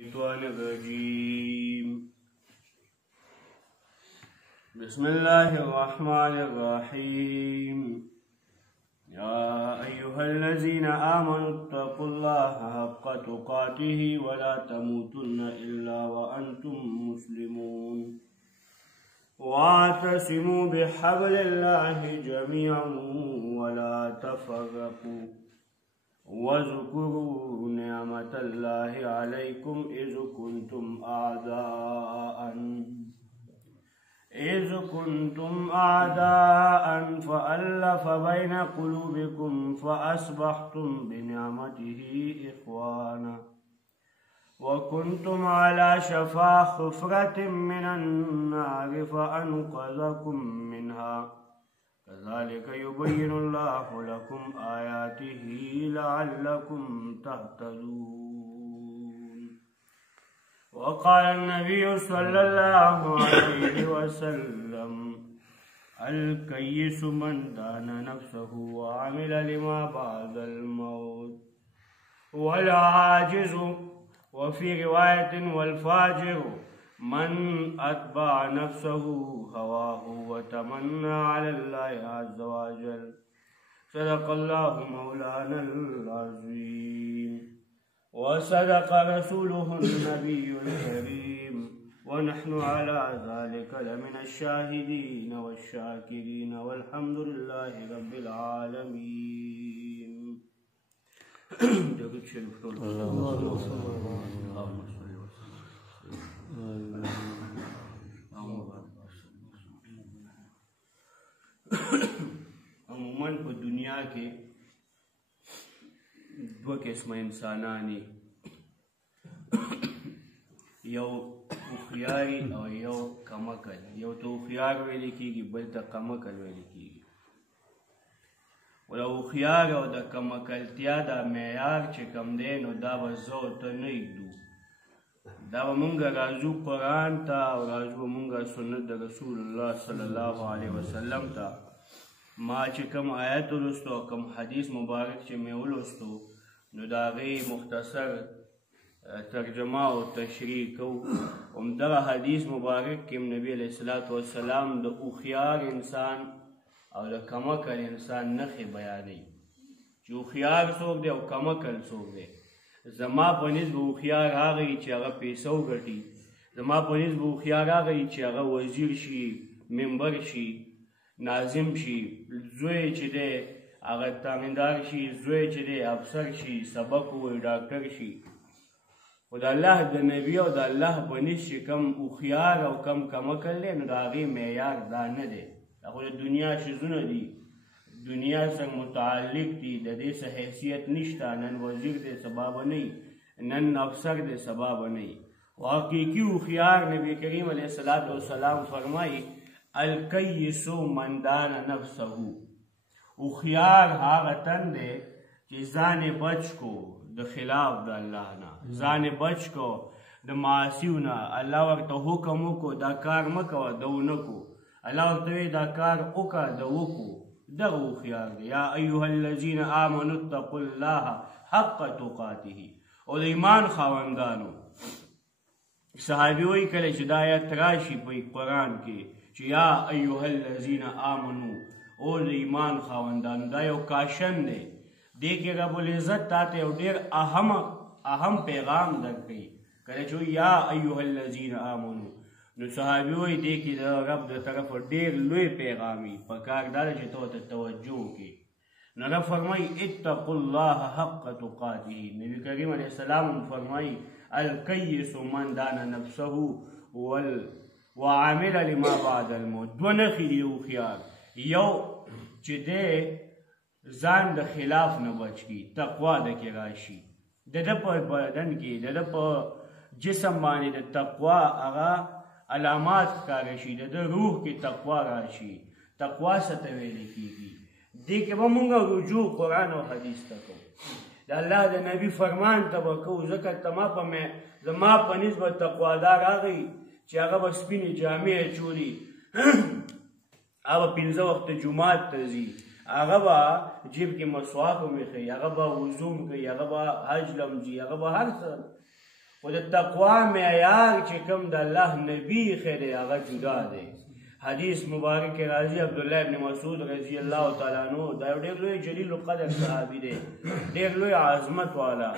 الشيطان الرجيم. بسم الله الرحمن الرحيم. يا أيها الذين آمنوا اتقوا الله حق تقاته ولا تموتن إلا وأنتم مسلمون واعتصموا بحبل الله جميعا ولا تفرقوا واذكروا نعمة الله عليكم إذ كنتم أعداء فألف بين قلوبكم فأصبحتم بنعمته إخوانا وكنتم على شفا حفرة من النار فأنقذكم منها كذلك يبين الله لكم آياته لعلكم تهتدون. وقال النبي صلى الله عليه وسلم: الكيس من دان نفسه وعمل لما بعد الموت. والعاجز وفي رواية والفاجر من أتبع نفسه هواه وتمنى على الله عز وجل. صدق الله مولانا العظيم وصدق رسوله النبي الكريم ونحن على ذلك لمن الشاهدين والشاكرين والحمد لله رب العالمين. عموماً په دنیا کې دوه قسمه انسانان دي، یو هوښیاري او یو کمعقل. یو ته هوښیار ویل کېږي، بل ته کمعقل ویل کېږي. او د هوښیار او د کمعقلتیا دا معیار چې کوم دی، نو دا به زه او ته نه ږدو. دا به مونږ راځو قرآن ته او راځو مونږ سنت د رسول الله صلی الله علیه وسلم ته. ما چې کوم آیت ولوستو او کوم حدیث مبارک چې مې ولوستو، نو د هغې مختصر ترجمه او تشریح کوو. همدغه حدیث مبارک کې نبي علیه الصلاة والسلام د هوښیار انسان او د کمعقل انسان نښې بیانوي چې هوښیار څوک دی او کمعقل څوک دی. زما په نسبت به هوښیار هغه وي چې هغه پیسه وګټي. زما په نسبت به هوښیار هغه وي چې هغه وزیر شي، ممبر شي، ناظم شي، زوی چې دی هغه تامندار شي، زوی چې دی افسر شي، سبق ووایي، ډاکټر شي. خو د الله د نبي او د الله په نسبت چې کم هوښیار او کم کمعقل دی، نو د هغې معیار دا نه دی. دا خو د دنیا شیزونه دي، دنیا سره متعلق دي، د دې څه حیثیت نشته. نن وزیر دی سبا به نه وي، نن افسر دی سبا به نه وي. حقیقي هوښیار نبي کریم علیه الصلاة والسلام فرمایي: الکیس من دان نفسه. هوښیار هغه تن دی چې ځان یې بچ کو د خلاف د الله نه، ځان یې بچ کو د معاصیو نه. الله ورته حکم وکړو دا کار مه کوه، ده ونه کړو. الله ورته وایي دا کار وکړه، ده وکړو. دغه هوښیار دی. یا ایها الذین آمنوا اتقوا الله حق تقاته. او د ایمان خاوندانو، صحابي وایي کله چې دا آیت راشي په قرآن کې چې یا ایها الذین آمنو، او د ایمان خاوندانو، دا یو کاشن دی. دې کې رب العزت تا ته یو ډېر اهم پیغام درکوي. کله چې یا ایها الذین آمنو، نو صحابي وایي دې کې د رب د طرفه ډېر لوی پیغام وي. پکار دا ده چې ته ورته توجه وکړې. نو رب فرمایي اتقوا الله حق تقاته. نبي کریم علیه السلام هم فرمایي الکیس من دان نفسه وعامل لما بعد الموت. دوه نښې دي هوښیار. یو چې دی ځان د خلاف نه بچ کړي، تقوا د کې راشي. د ده په بدن کې، د ده په جسم باندې د تقوا هغه علامات ښکاره شي، د ده روح کې تقوا راشي. تقوا څه ته ویلی کېږي؟ دې کې به مونږ رجوع قرآن او حدیث ته کوو، د الله د نبي فرمان ته به کوو. ځکه زما په نسبت تقوادار هغه وي چې هغه به سپینې جامې اچولي، هغه به 5 وخته جومات ته ځي، هغه به جیب کې مسواک هم ایښی، هغه به وضو هم کوي، هغه به حج لم ځي، هغه به هر څه. خو د تقوا معیار چې کوم د الله نبی خیر هغه جدا دی. حدیث مبارک کې راځي عبدالله ابن مسعود رضی الله تعالی عنہ دا یو ډېر لوی جلیل القدر صحابي دی، ډېر لوی عظمت والا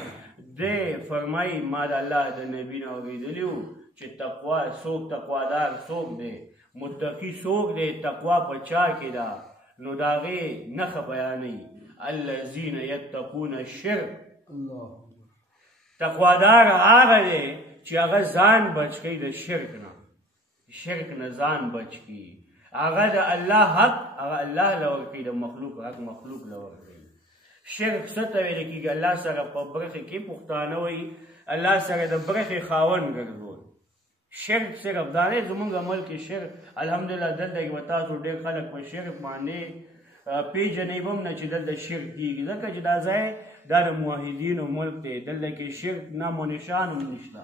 دی. فرمایي ما د الله د نبی نه اورېدلي وو چې تقوا څوک تقوادار څوک دی، متقي څوک دی، تقوا په چا کې ده. نو د هغې نښه بیانوي الذین یتقون الشرک. تقوادار هغه دی چې هغه ځان بچ کوي د شرک نه، شرک نه ځان بچ کوي. هغه د الله حق هغه الله له ورکوي، د مخلوق حق مخلوق له ورکوي. شرک څه ته ویل کېږي؟ الله سره په برخې کې پښتانه وایي الله سره د برخې خاوند ګرځول. شرک صرف دا دی زمونږ ملک کې شرک الحمدلله دلته کې به تاسو ډېر خلک په شرک باندې پیژنئ به هم نه چې دلته شرک کېږي، ځکه چې دا ځای دا د موحدینو ملک دی، دلته کې شرک نام و نشان هم نشته.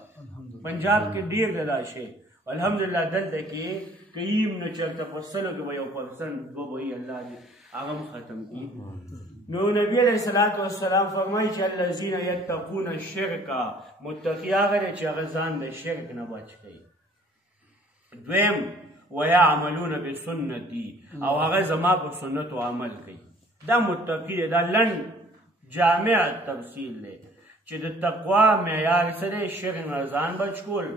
پنجاب کې ډېر دی دا شی الحمدلله، دلته کې کیم نه چېرته په سلو کې به 1% دوه به وي الله دې هغه هم ختم کړي. نو نبی علیه الصلاة والسلام فرمایي چې الذین یتقون الشرک، متقي هغه دی چې هغه ځان د شرک نه بچ کوي. دویم ویعملون بسنتي، او هغه زما په سنتو عمل کوي. دا متقي دی، دا لنډ جامع تفصیل دی چې د تقوا معیار څه دی؟ شرک نه ځان بچ کول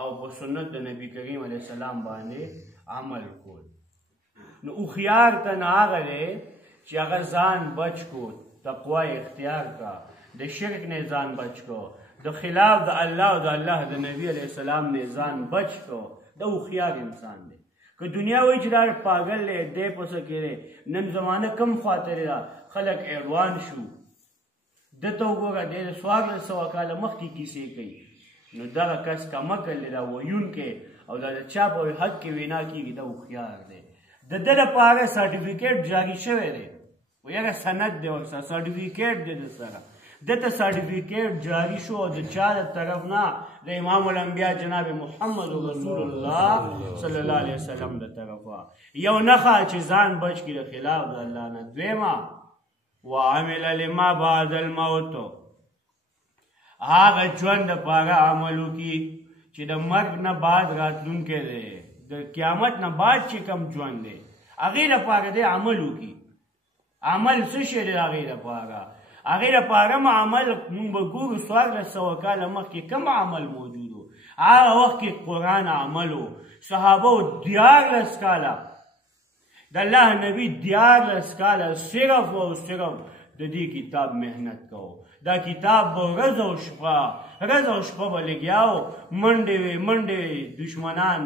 او په سنت د نبی کریم علیه السلام باندې عمل کول. نو هوښیار تن هغه دی چې هغه ځان بچ کو، تقوا اختیار کا، د شرک نه ځان بچ کو، د خلاف د الله او د الله د نبی علیه السلام نه ځان بچ کو. دا هوښیار انسان دی. که دنیا وایي چې دا پاگل دی دی پسې کېدی، نن زمانه کم خاطرې ده خلک ایروان شو. دته وګوره دی د 1400 کاله مخکې کیسې کوي. نو دغه کس کمکل دی، دا ویونکی او دا د چا په حق کې وینا کېږي، دا هوښیار دی. د ده لپاره سرټیفیکیټ جاري شوی دی، یاره سند دی ورسره، سرټیفیکیټ دی د سره، دته سرټیفیکیټ جاري شو او د چا د طرف نه؟ د امام الانبیا جناب محمد رسول الله صلی الله علیه وسلم د طرفه. یو نښه چې ځان بچ کړي د خلاف د الله نه. دویمه وعمل لما بعد الموت، هغه ژوند دپاره عمل وکړي چې د مرګ نه بعد راتلونکی دی، د قیامت نه بعد چې کم ژوند دی هغې لپاره دی عمل وکړي. عمل څه شی دی د هغې لپاره؟ هغې لپاره هم عمل مونږ به ګورو 1400 کاله مخکې کوم عمل موجود و. هغه وخت کې قرآن عمل و، صحابه 14 کاله، د الله نبی 14 کاله صرف او صرف د دې کتاب محنت کوو. دا کتاب به ورځ او شپه به لګیا و، منډې وې منډې وې، دشمنان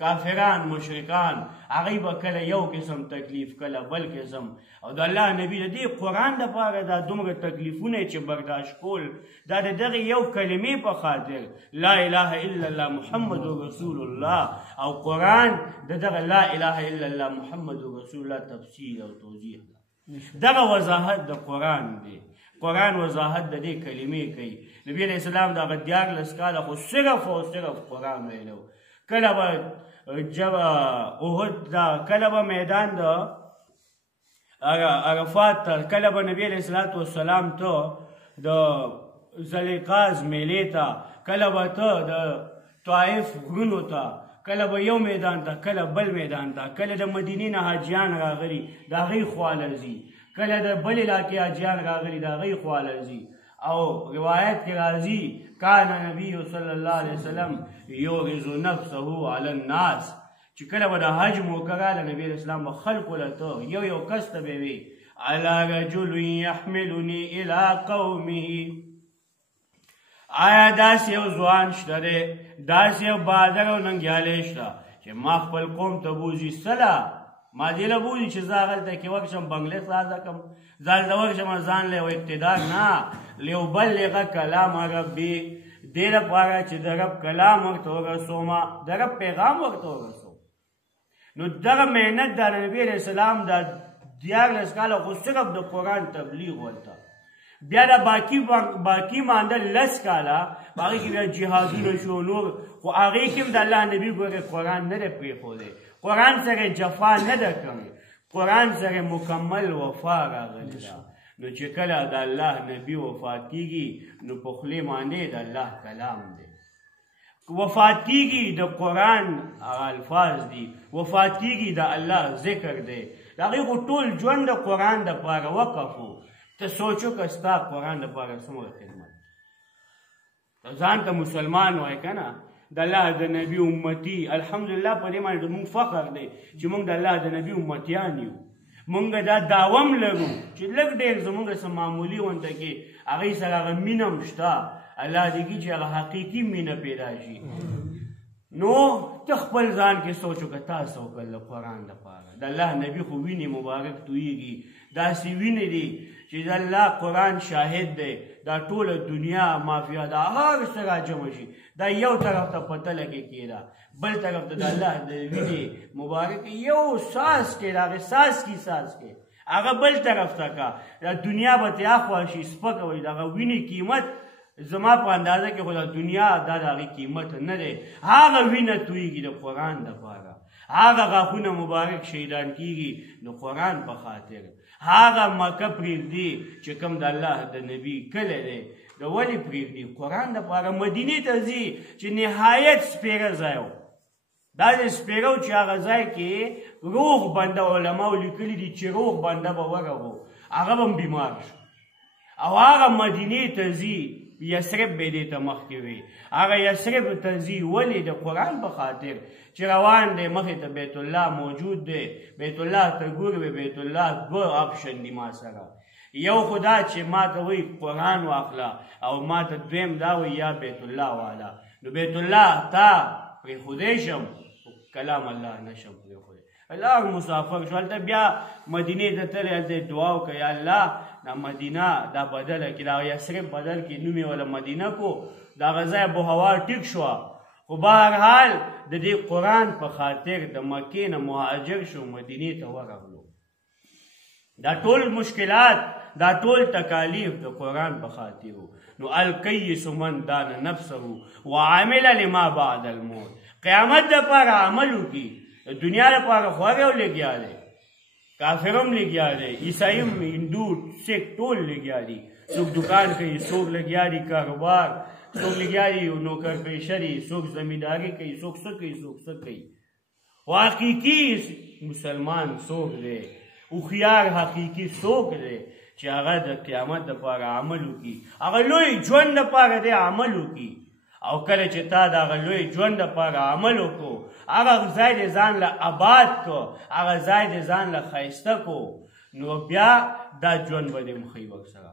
کافران مشرکان هغوی به کله یو قسم تکلیف کله بل قسم، او د الله نبی د دې قرآن دپاره دا دومره تکلیفونه چې برداشت کول، دا د دغې یو کلمې په خاطر لا اله الا الله محمد رسول الله، او قرآن د دغه لا اله الا الله محمد رسول الله تفسیر او توضیح ده. دغه وضاحت د قرآن دی. قرآن وضاحت د دې کلمې کوي. نبی علیه السلام دغه 14 کاله خو صرف او صرف قرآن ویلو. کله به احد دا، کله به میدان د عرفات ته، کله به نبی علیه الصلاة والسلام ته د ذوالقعدې میلې ته، کله به ته د طائف غرونو ته، کله به یو میدان ته، کله بل میدان ته، کله د مدینې نه حاجیان راغلي د هغوی خوا لرځي، کله د بل علاقې حاجیان راغلي د هغوی خوا لرځي. او روایت کې راځي کان نبی صلی الله علیه وسلم یوغز نفسه علی الناس، چې کله به د حج موقع راغله نبی علیه السلام به خلکو له ته یو کس ته به وي علی رجل یحملنی الی قومه، آیا داسې یو ځوان شته دی، داسې یو بادر او ننګیالی شته چې ما خپل قوم ته بوځي صله، ما دې له بوځي چې زه هغلته کې ورشم بنګلې سازه کړم، زه هلته ورشم ځان له یو اقتدار نه لیبلغ کلام ربي، دې لپاره چې د رب کلام ورته ورسومه، د رب پیغام ورته ورسوم. نو دغه محنت د نبي علیه السلام د 14 کاله خو صرف د قرآن تبلیغ ورته، بیا د باقي مانده 10 کاله په هغې کې بیا جهادونه شو نور، خو هغې کې هم د الله نبي ګورې قرآن نه دی پرېښودی، قرآن سره جفا نه ده کړې، قرآن سره مکمل وفا راغلی ده. نو چې کله د الله نبی وفات کېږي نو په خولې باندې د الله کلام دی. وفات کیږي د قرآن الفاظ دي، وفات کیږي د الله ذکر دی، د هغې خو ټول ژوند د قرآن دپاره وقف و. ته سوچو که ستا قرآن دپاره څومره خدمت، ځان ته مسلمان وای که نه، د الله د نبي امتي. الحمدلله په دې باندې زموږ فخر دی چې موږ د الله د نبي امتیان یو. موږ دا داوم لرو چې لږ ډېر زموږ څه معمولي غونته کې هغې سره هغه مینه هم شته. الله دې کړي چې هغه حقیقي مینه پیدا شي. نو ته خپل ځان کې سوچ وکړه تا څه وکړل د قرآن دپاره. د الله نبي خو وینې مبارک تویږي، داسې وینې دي چې د الله قرآن شاهد دی. دا ټوله دنیا مافیا دا هر څه راجمع شي، دا یو طرف ته په تله کې کېده، بل طرف ته د الله د وینې مبارک یو ساس کې د هغې ساس کې هغه بل طرف ته کا. دا دنیا به ترې اخوا شي سپکه وایي د هغه وینې قیمت زما په اندازه کې خو د دنیا دا د هغې قیمت نه دی. هغه وینه تویږي د قرآن دپاره، هغه غاښونه مبارک شهیدان کېږي د قرآن په خاطر، هغه مکه پرېږدي چې کوم د الله د نبي کلی دی د ولې پرېږدي؟ قرآن دپاره. مدینې ته ځي چې نهایت سپېره ځای و، دا د سپېره و چې هغه ځای کې روغ بنده علماو لیکلي دي چې روغ بنده به ورغو هغه به هم بیمار شو. او هغه مدینې ته ځي، یسرب به دې ته مخکې وي، هغه یسرب ته ځي ولې؟ د قرآن په خاطر چې روان دی مخې ته بیت الله موجود دی. بیت الله ته ګورې، بیت الله دوه آپشن دي ما سره. یو خو دا چې ما ته وایي قرآن واخله، او ما ته دویم دا وایي یا بیت الله واله. نو بیت الله تا پرېښودی شم، کلام الله نشم پرېښودی. الله مسافر شو، هلته بیا مدینې ته تللی، هلته دعا وکړه یا الله دا مدینه دا بدله کړي، دا یسرب بدل کړي، نوم یې وله مدینه کو. د هغه ځای ابو هوا ټیک شوه، خو بهرحال د دې قرآن په خاطر د مکې نه مهاجر شو، مدینې ته ورغلو. دا ټول مشکلات، دا ټول تکالیف د قرآن په خاطر وو. نو الکیس من دان نفسه وعمل لما بعد الموت. قیامت دپاره عمل وکړي، دنیا دپاره خو هر یو لګیا دی، کافر هم لګیا دی، عیسائی هم، هندو، سکھ ټول لګیا دي. څوک دکان کوي، څوک لګیا دي کاروبار، څوک لګیا دي نوکر پیشه دي، څوک زمینداري کوي، څوک څه کوي، څوک څه کوي. خو حقیقي مسلمان څوک دی؟ هوښیار حقیقي څوک دی چې هغه د قیامت دپاره عمل وکړي، هغه لوی ژوند دپاره دی عمل وکړي. او کله چې تا د هغه لوی ژوند دپاره عمل وکړو، هغه ځای دې ځان له آباد کو، هغه ځای دې ځان له ښایسته کو، نو بیا دا ژوند به دې مخی ورسره.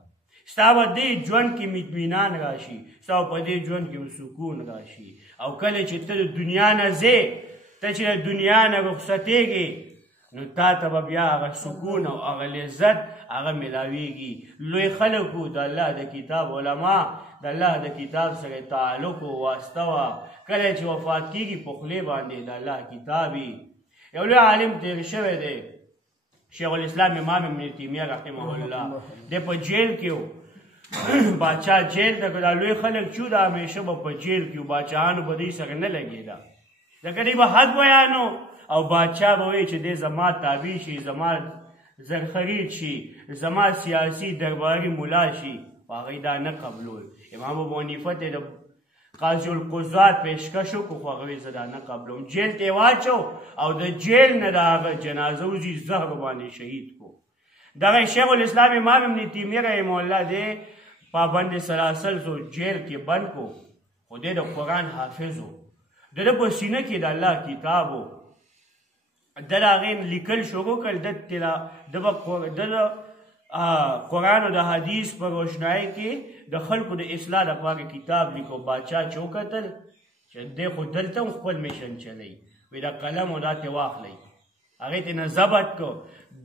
ستا به دې ژوند کې اطمینان راشي، ستا په دې ژوند کې سکون راشي. او کله چې ته د دنیا نه ځې، ته چې د دنیا نه رخصتېږې، نو تا ته به بیا هغه سکون او هغه لذت هغه میلاویږي. لوی خلک وو، د الله د کتاب علما، د الله د کتاب سره تعلق و واسطه وه. کله چې وفات کېږي په خولې باندې د الله کتاب وي. یو لوی عالم تېر شوی دی، شیخ الاسلام امام ابن تیمیه رحمه الله، دی په جیل کې و. باچا جیل ته دا لوی خلک چې د همیشه به په جیل کې و، باچاهانو به دوی سره نه لګېده، ځکه دوی به حق بیانو او باچا به وایي چې دی زما تابع شي، زما زرخرید شي، زما سیاسي درباري ملا شي. هغوی دا نه قبلول. امام ابو حنیفه ته د قاضي القضات پیشکش وکړو، خو هغوی زه دا نه قبلوم. جیل ته یې واچو او د جیل نه د هغه جنازه وځي، زهر باندې شهید کو. دغه شیخ الاسلام امام ابن تیمیه رحمه الله دی پابند سلاسل زو جیل کې بند کو، خو دی د قرآن حافظ و، د ده په سینه کې د الله کتاب و. د هغې لیکل شروع کړل، د قرآن او د حدیث په روشنایي کې د خلکو د اصلاح لپاره کتاب لیکو. باچا چې وکتل چې دی خو دلته هم خپل میشن چلی، وی دا قلم او دا ترې واخلی، هغې ته نه ضبط کو.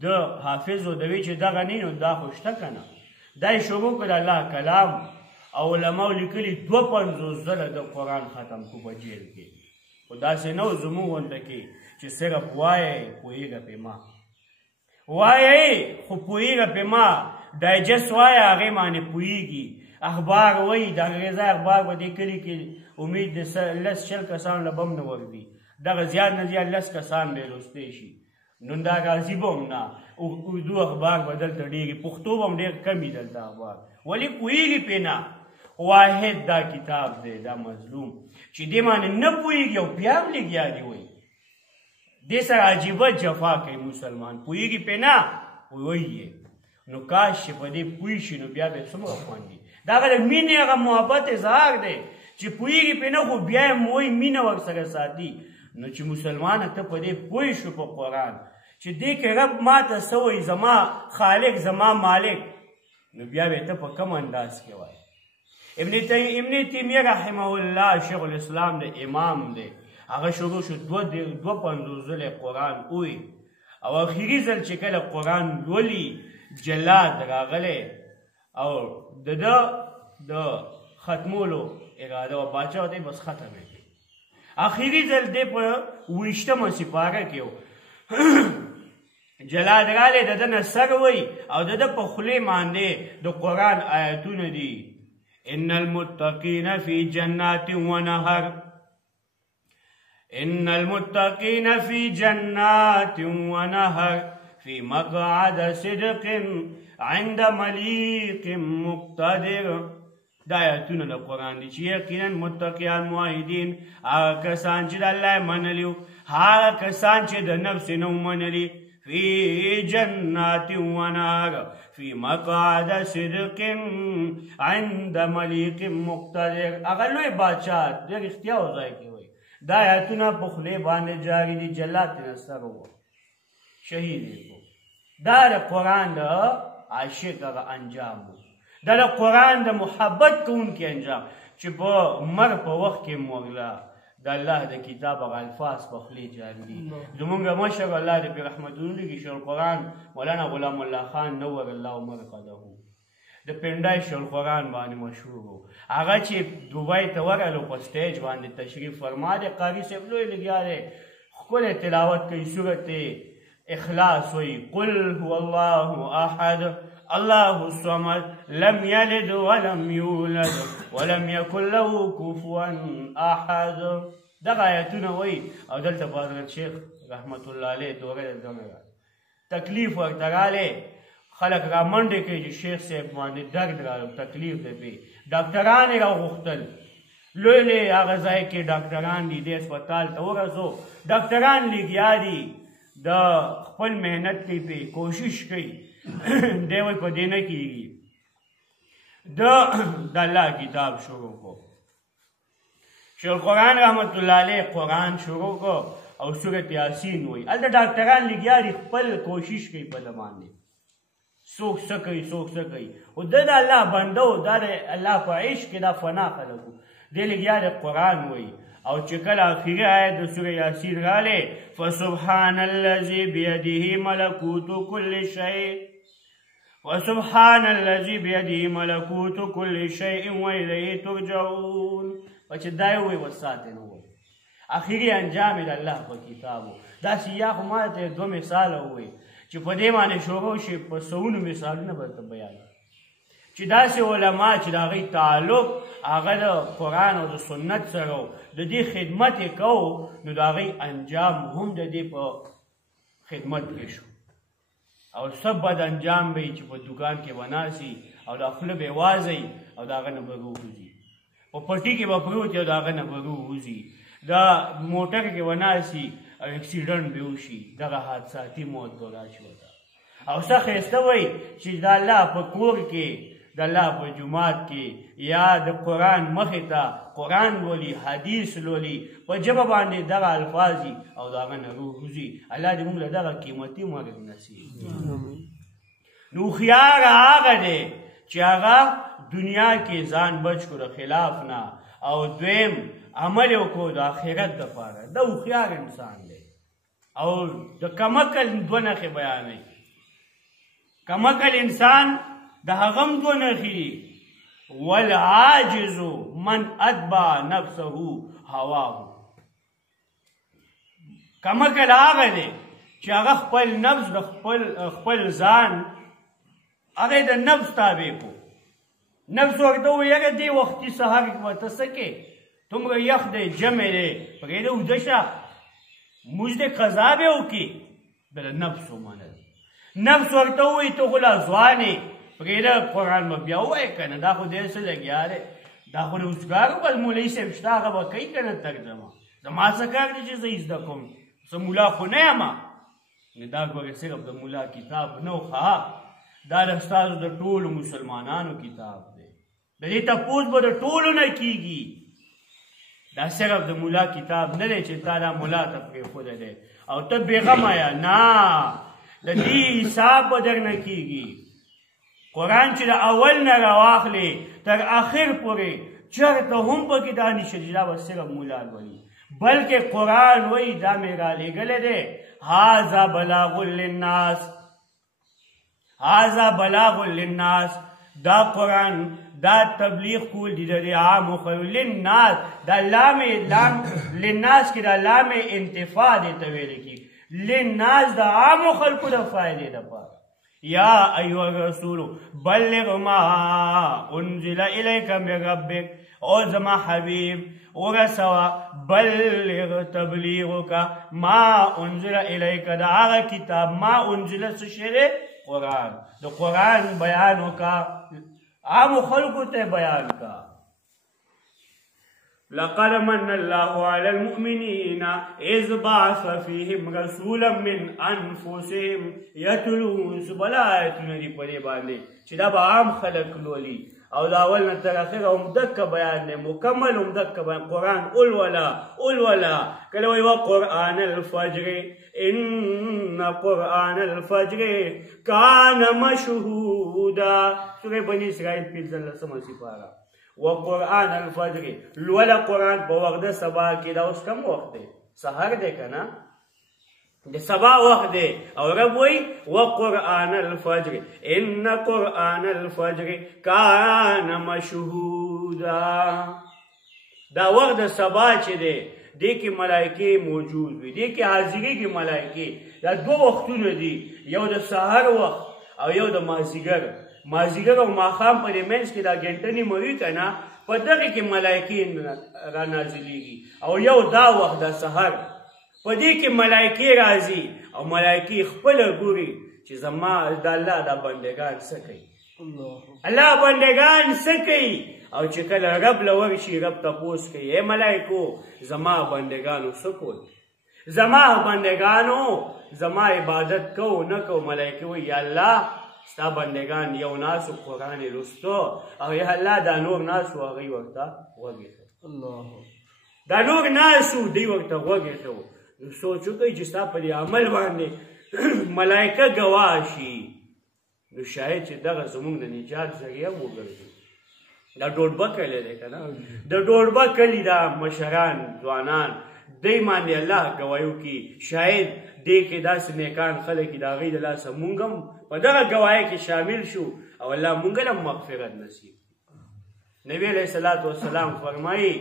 د حافظ و د وی چې دغه نه نو دا خو شته که نه. دا یې شروع کړ د الله کلام، او علماو لیکلي 52 ځله د قرآن ختم کو په جیل کې. خو داسې نه و زموږ غونډه کې چې صرف وایئ پوهېږه پې ما، وایئ خو پوهېږه پې ما، ډایجسټ وایه هغې باندې پوهېږي. اخبار وایي، د انګریزی اخبار په دې کلي کې امید د 10-20 کسانو له بم نه ورځي، دغه زیات نه زیات 10 کسان به یې لوستی شي. نن دا راځي به هم نه، اردو اخبار به دلته ډېرې، پښتو به هم ډېر کم وي دلته اخبار، ولې پوهېږي پې نه. واحد دا کتاب دی دا مظلوم چې دې باندې نه پوهېږي او بیا هم لګیا دي وایي دې سره عجیبه جفا کوي مسلمان پوهېږي پې نه وایي نو کاش چې په دې پوه شي نو بیا به څومره خوند وي دا هغه د مینې هغه محبت اظهار دی چې پوهېږي پې نه خو بیا هم وایي مینه ورسره ساتي نو چې مسلمانه ته په دې پوه شو په قرآن چې دې کې رب ما ته څه وایي زما خالق زما مالک نو بیا به ته په کم انداز کې وایي ابن تیمیه رحمه الله شیخ الاسلام د امام دی هغه شروع شو 250 ځله قرآن ووایي او اخري ځل چې کله قرآن لولي جلاد راغلی او د ده د ختمولو اراده و باچا دی بس ختم یې کړي اخري ځل دی په 20مه سپاره کې جلاد راغلی د ده نه سر وایي او د ده په خولې باندې د قرآن آیتونه دي ان المتقین فی جنات ونهر ان المتقین فی جنات ونهر فی مقعد صدق عند ملیک مقتدر دا آیتونه د قرآن دي چې یقینا متقیان موحدین هغه کسان چې د الله منلي هغه کسان چې د نفس نه ومنلي فی جنات ونهر فی مقعد صدق عند ملیک مقتدر هغه لوی بادشاه ډېر اختیا او ځای کې وایي دا آیتونه په خولې باندې جاري دي جلاد ترې سر ووت شهید یې کړو دا د قرآن د عاشق هغه انجام و دا د قرآن د محبت کوونکي انجام چې په مرګ په وخت کې موږ د الله د کتاب هغه الفاظ په خولې جاري دي زمونږ مشر الله دې پرې رحمتونه وکړي شیخ القرآن مولانا غلام الله خان نور الله مرقده د پنډای شیخ القرآن باندې مشهور و هغه چې دوبۍ ته ورغلو په سټیج باندې تشریف فرما دی قاري صاحب لوی لګیا دی ښکلی تلاوت کوي صورت اخلاص وایي قل هو الله احد الله الصمد لم يلد ولم يولد ولم يكن له كفوا احد دغه آیتونه وایي او دلته په حضرت شیخ رحمت الله علیه دوره تکلیف ورته راغلی خلک را منډې کوي چې شیخ صاحب باندې درد راغلی تکلیف دی پې ډاکټران یې راغوښتل لوی لوی هغه ځای کې ډاکټران دي دې هسپتال ته ورسو ډاکټران لګیا دي د خپل محنت کوي پې کوشش کوي دی وایي په دې نه کېږي د الله کتاب شروع کو شیخ القرآن رحمت الله علیه قرآن شروع کو او سورت یاسین وایي هلته ډاکټران لګیا دي خپل کوشش کوي په ده باندې څوک څه کوي څوک څه کوي او ده د الله بنده و دا د الله په عشق کې دا فنا خلک و دې لګیا د قرآن وایي او چې کله آخري آیت د سوره یاسین راغلی فسبحان الذي بیده ملکوت کل شیء وسبحان الذي بيده ملكوت كل شيء وإليه ترجعون چې دا یې ووایي وساتې نه وایي اخري انجام یې د الله په کتاب و داسې یا خو ما ته 2 مثاله ووایي چې په دې باندې شروع شي په سوونو مثالونه به ته بیان چې داسې علما چې د هغوی تعلق هغه د قرآن او د سنت سره و د دې خدمت یې کوو نو د هغوی انجام هم د دې په خدمت کې شو او سب بد انجام به چې په دکان کې وناسي او د خوله به وازي او د هغه نه به روح وځي په پټي کې به پروت او د هغه نه به روح وځي دا موټر کې وناسي او اکسیډنټ به وشي دغه حادثاتي موت به راشي ورته او څه ښایسته وایي چې د الله په کور کې د الله په جومات کې یا د قرآن مخې ته قرآن لولي حدیث لولي په ژبه باندې دغه الفاظ دي او د هغه نه روح وځي الله دې موږ له دغه قیمتي مرګ نصیب نو هوښیار هغه دی چې هغه دنیا کې ځان بچ کړو خلاف نه او دویم عمل یې وکړو د آخرت دپاره دا هوښیار انسان دی او د کمعقل 2 نښې بیانوي کمعقل انسان د هغه هم 2 نښې دي والعاجز من اتبع نفسه هواه کمعقل هغه دی چې هغه خپل نفس د خپل ځان هغه د نفس تابع کو نفس ورته ووایي یاره دې وختي سهار کې ورته څه کې دومره یخ دی جمع دی پرېږده اوده شه موږ دې قضا به وکړي د نفس ومنل نفس ورته ووایي ته خو لا ځوان یې پرېږده قرآن به بیا ووایې که نه دا خو دې څه لګیا دی دا خو د اوسګارو بل مولوي صاحب شته هغه به کوي که نه ترجمه زما څه کار دی چې زه یې زده کوم زه ملا خو نه یم نو دا ګورې صرف د ملا کتاب نه و ښه دا د ستاسو د ټولو مسلمانانو کتاب دی د دې تپوس به د ټولو نه کېږي دا صرف د ملا کتاب نه دی چې تا دا ملا ته پرېښوده دی او ته بېغمه یه نه د دې حساب به در نه کېږي قرآن چې د اول نه راواخلې تر آخر پورې چېرته هم پکې دا نشته چې دا به صرف ملا لولي بلکې قرآن وایي دا مې رالیږلی دی هذا بلاغ للناس هذا بلاغ للناس دا قرآن دا تبلیغ کول دی د عامو خلکو للناس دا لام للناس کې دا لام انتفاع دی ته ویل کېږي للناس د عامو خلکو د فایدې دپاره یا ایها الرسول بلغ ما انزل الیک من ربک او زما حبیب ورسوه بلغ تبلیغک ما انزل الیک د هغه کتاب ما انزل څه شی دی قرآن د قرآن بیان وکړه عامو خلقو ته بیان کا لقد من الله على المؤمنين إذ بعث فيهم رسولا من أنفسهم يتلو آیتونه دي په دې باندې چې دا به عام خلک لولي او دا اول نه تر اخره هم دکه بیان دی مکمل هم دکه بیان قرآن اولولا کله وایي وقرآن الفجر إن قرآن الفجر كان مشهودا سورة بني إسرائيل 15 سپاره وقرآن الفجر لولا قرآن په وخت د سبا کې دا اوس کم وخت دی سحر دی که نه د سبا وخت دی او رب وایي وقرآن الفجر ان قرآن الفجر کان مشهودا دا وخت د سبا چې دی دې کې ملایکې موجود وي دې کې حاضرېږي ملایکې دا دوه وختونه دي یو د سحر وخت او یو د مازدیګر او ماښام په دې منځ کې دا ګنټه نیمه وي که نه په دغې کې ملایکې رانازلېږي او یو دا وخت د سحر په دې کې ملایکې راځي او ملایکې خپله ګوري چې زما د الله دا بندګان څه کوي الله بندګان څه کوي او چې کله رب له ورشي رب تپوس کوي ای ملایکو زما بندګانو څه کول زما بندګانو زما عبادت کو نه کو ملایکې وایي یا الله ستا بندگان یو ناسو قرآن لستو او یا الله دا نور ناسو هغوی ورته وږېښه دا نور ناسو دوی ورته وږېښه نو سوچ وکړئ چې ستا په دې عمل باندې ملایکه ګواه شي نو شاید چې دغه زموږ د نجات ذریعه وګرځي دا ډوډبه کلی دی که نه د ډوډبه کلي دا مشران ځوانان دی باندې الله ګواهي وکړي شاید دې کې داسې نیکان خلک دي د هغوی د لاسه مونږ هم په دغه ګواهۍ کې شامل شو او الله مونږ له مغفرت نصیب نبی علیه الصلاة والسلام فرمایي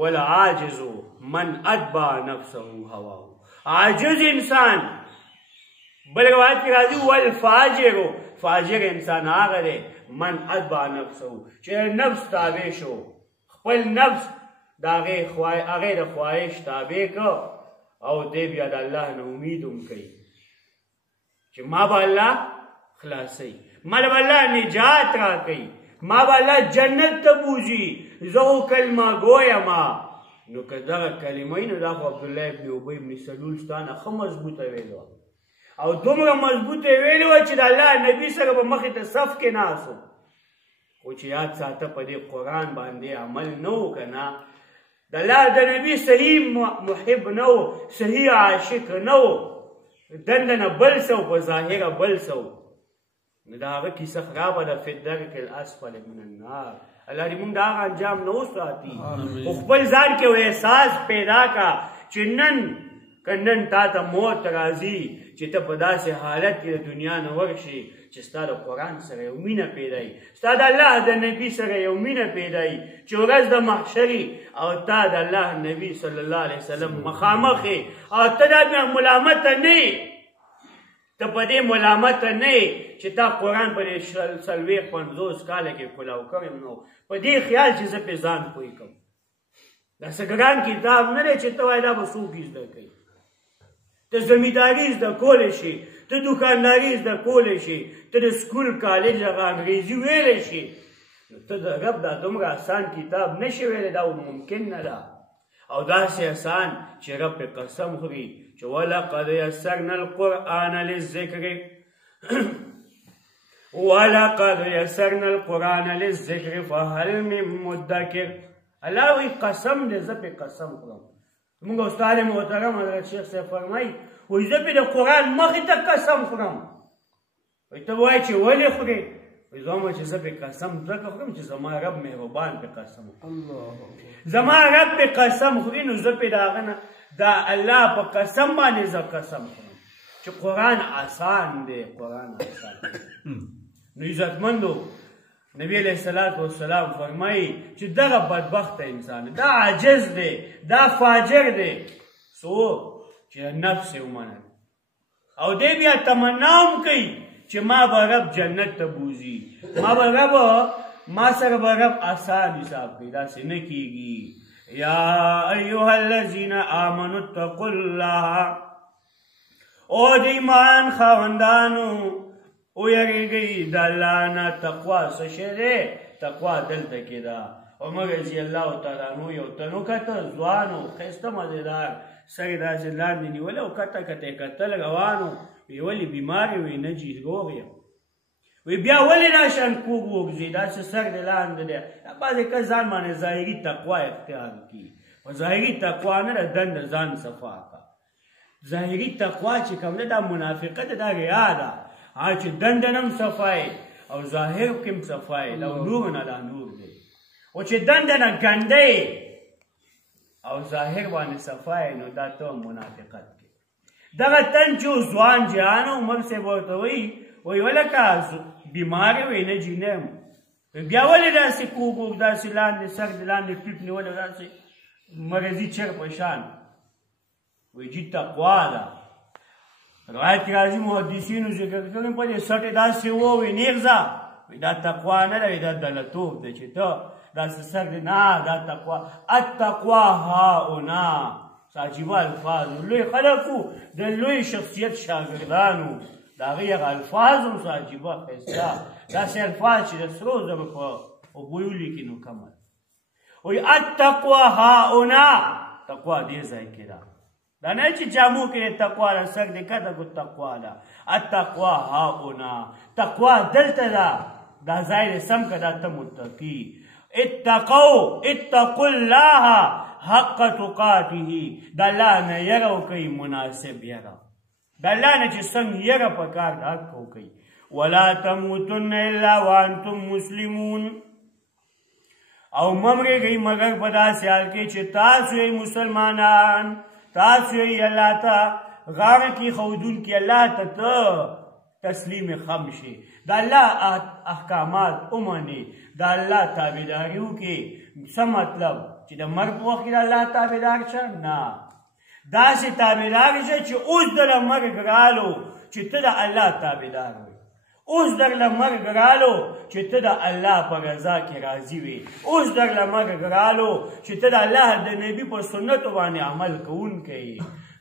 والعاجز من اتبع نفسه هواه عاجز انسان بل روایت کې راځي والفاجر فاجر انسان هغه دی من اتبع نفسه چې نفس تابع شو خپل نفس د هغې د خواهش تابع که او دی بیا د الله نه امید هم کوي چې ما به الله خلاصوي ما به الله نجات راکوي ما به الله جنت ته بوځي زه خو کلمه ګویمه نو که دغه کلمه نو دا خو عبدالله ابن ابی ابن سلول ستا نه ښه مضبوطه ویلې وه او دومره مضبوطه یې ویلې وه چې د الله نبي سره به مخې ته صف کې ناست خو چې یاد ساته په دې قرآن باندې عمل نه و که نه د الله د نبي صحیح محب نه و صحیح عاشق نه و دنده نه بل څه و په ظاهره بل څه و نو د هغه کیسه خرابه ده فی الدرک الاسفل من النار الله دې مونږ د هغه انجام نه وساتي خو خپل ځان کې احساس پیدا کا چې نن تا ته موت راځي چې ته په داسې حالت کې د دنیا نه ورشي چې ستا د قرآن سره یو مینه پیدا وي ستا د الله د نبي سره یو مینه پیدا وي چې ورځ د محشري او تا د الله نبي صلی الله علیه وسلم مخامخ او ته دا ملامته نه ته په دې ملامته نه چې تا قرآن په دې 50 کاله کې کلاو کړی نو په دې خیال چې زه پې ځان پوه کړم دا څه ګران کتاب نه دی چې ته وایې دا به څوک زده کوي ته زمینداري زده کولی شي ته دوکانداري زده کولی شي ته د سکول کالج هغه انګریزي ویلی شي ته د رب دا دومره آسان کتاب نشي ویلی دا ممکن نه ده او داسې آسان چې رب پې قسم خوري چې ولقد یسرنا القرآن للذکر ولقد یسرنا القرآن للذکر فهل من مدکر الله وی قسم دې زه پې قسم خورم زموږ استاد محترم حضرت شیخ صاحب فرمایي وایي زه پې د قرآن مخې ته قسم خورم وایي ته وایې چې ولې خورې وایي زه وایم چې زه پې قسم ځکه خورم چې زما رب مهربان پې قسم خوري زما رب پې قسم خوري نو زه پې د هغه نه دا الله په قسم باندې زه قسم خورم چې قرآن آسان دی قرآن آسان دی نو عزتمندو نبی علیہ السلام فرمایي چې دغه بدبخته انسان دا عاجز دی دا فاجر دی څوک چې نفس یې ومنل او دی بیا تمنا هم کوي چې ما به رب جنت ته بوځي ما سره به رب آسان حساب کوي داسې نه کیږي یا ایها الذین آمنوا اتقوا الله او د ایمان خاوندانو ویریږئ د الله نه تقوا څه شی دی تقوا دلته کې ده عمر رضی الله تعالی عنه یو تن وکته ځوان و ښایسته مزېدار سر یې داسې لاندې نیولی او کته کته یې کتل روان و وی ولې بیمار یې وی نه جي روغ یم وی بیا ولې راشان کوږ وګځي داسې سر دې لاندې دی بعضې کس ځان باندې ظاهري تقوا اختیار کړي په ظاهري تقوا نه ده دنده ځان صفا کړه ظاهري تقوا چې کوم ده دا منافقت دا ریا ده چې دنده نه هم صفای او ظاهر کې هم صفای او نور نه دا نور دی او چې دنده نه ګنده او ظاهر باندې صفای نو دا ته منافقت کې دغه تن چې ځوان جهان عمر صاحب ورته وایي ولکه بیمار وی نه جینم بیا ولې داسې کوږ داسې لاندې سر د لاندې پیپ نیولی داسې مرضي چر په شان وایي جي تقوا ده روایت کې راځي محدثینو ذکر کړي په دې سټې داسې ووایي نیغځه دا تقوا نه ده دا دلتوب دی چې ته داسې سر دی نه دا تقوا التقوا هاهنا عجیبه الفاظ لوی خلکو د لوی شخصیت شاګردانو د هغې هغه الفاظ هم څه عجیبه ښایسته داسې الفاظ چې د سرو زرو په اوبو یې ولیکي نو کمل وایي التقوا هاهنا تقوا دې ځای کې ده دا نه چې جامو کې تقوا را سر دی کته کو تقوا ده التقوا هاهنا تقوا دلته ده دا ځای دې سم که دا ته متقي اتقوا الله حق تقاته د الله نه یره وکئ مناسب یره د الله نه چې څنګه یره پکار د حق وکئ ولا تموتن الا وانتم مسلمون او ممرېږئ مګر په داسې حال کې چې تاسو یې مسلمانان تاسو یې الله ته غاړه کېښودونکي الله ته ته تسلیم خم شي د الله احکامات ومنې د الله تابعداري وکړې څه مطلب چې د مرګ په وخت کې د الله تابعدار شه نه داسې تابعدار شه چې اوس دله مرګ رالو چې ته د الله تابعدار وې اوس درله مرګ رالو چې ته د الله په رضا کې راضي وې اوس درله مرګ رالو چې ته د الله د نبي په سنتو باندې عمل کوونکی یې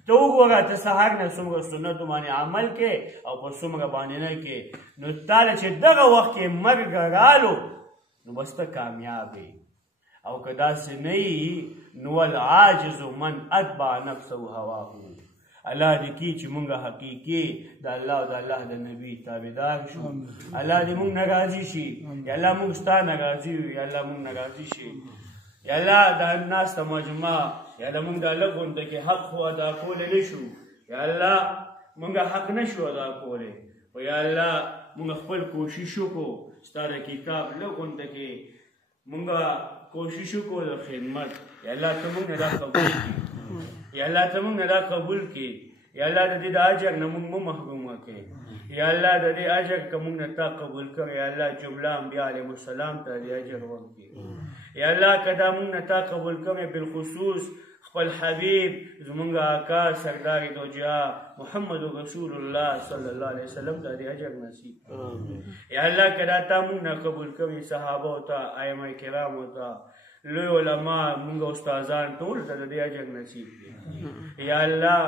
ته وګوره ته سهار نه څومره سنتو باندې عمل کې او په څومره باندې نه کې نو تاله چې دغه وخت کې مرګ رالو نو بس ته کامیاب یې او که داسې نه یي نو العاجز من اتبع نفسه هواه الله دې کي چې مونږ حقیقي د الله او د الله د نبي تابعدار شو الله دې مونږ نه راضي شي یا الله مونږ ستا نه راضي وي یا الله مونږ نه راضي شي یا الله دا ناسته مجموعه یا د مونږ دا لږ غونډه کې حق خو ادا کولی نه شو یا الله مونږ حق نه شو ادا کولی خو یا الله مونږ خپل کوشش وکړو ستا د کتاب لږ غونډه کې مونږ کوشش وکړو د خدمت یا الله ته مونږ نه دا قبول کړي یا الله ته مونږ نه دا قبول کړي یا الله د دې د اجر نه مونږ مه محرومه کړي یا الله د دې اجر که مونږ نه تا قبول کړ یا الله جمله انبیا علیهم السلام ته دې اجر ورکړي یا الله که دا مونږ نه تا قبول کړې بالخصوص خپل حبیب زمونږ آقا سردار دو جهان محمد رسول الله صلی الله علیه وسلم ته دې اجر نصیب یا الله که دا تا مونږ نه قبول کړې صحابو ته ائمه کرامو ته لوی علما مونږ استادان ټول ته دې اجر نصیب کړي یا الله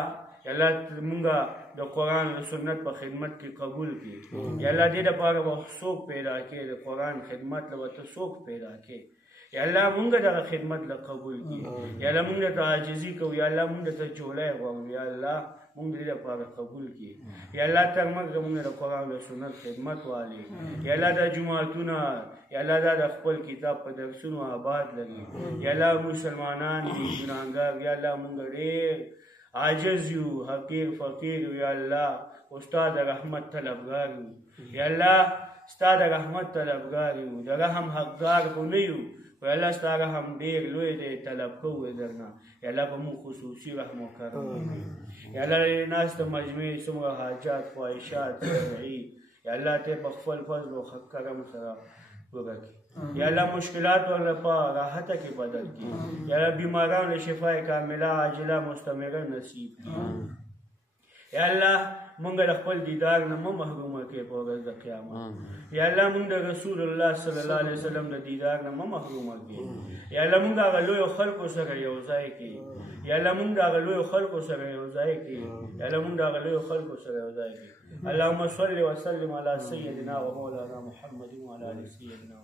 یا الله مونږه د قرآن او سنت په خدمت کې قبول کړي یا الله دې لپاره به څوک پیدا کړي د قرآن خدمت لپاره ته څوک پیدا کړي یا الله مونږ دغه خدمت له قبول کړي یا الله مونږ ته عاجزي کوو یا الله مونږ ته جوړی غواړو یا الله مونږ دې لپاره قبول کړي یا الله تر مرګه مونږ د قرآن او سنت خدمت والي یا الله دا جماعتونه یا الله دا د خپل کتاب په درسونو آباد لګي یا الله مسلمانان دي ګناهګار یا الله مونږ ډېر عاجز یو حقیر فقیر یا الله استاد رحمت طلبګار یو یا الله ستا د رحمت طلبګار یو د رحم حقدار خو نه یو یا الله ستا رحم ډېر لوی دی طلب کوو درنه یا الله به مونږ خصوصي رحم و کرم یا الله ناسته مجموعې څومره حاجات خواهشات شرعي یا الله ته په خپل فضل او کرم سره پوره کړي یا الله مشکلات ورله په راحته کې بدل کړي یا الله بیماران له شفای کامله عاجله مستمره نصیب کړي یا الله مونږ د خپل دیدار نه مه محرومه کړې په ورځ د قیامت یا الله مونږ د رسول الله صلی الله علیه وسلم د دیدار نه مه محرومه کړې یا الله مونږ هغه لویو خلکو سره یو ځای کړي یا الله مونږ د هغه لویو خلکو سره یو ځای کړي یا الله مونږ د هغه لویو خلکو سره یو ځای کړي اللهم صل وسلم علی سیدنا و مولانا محمد وعلى آل سیدنا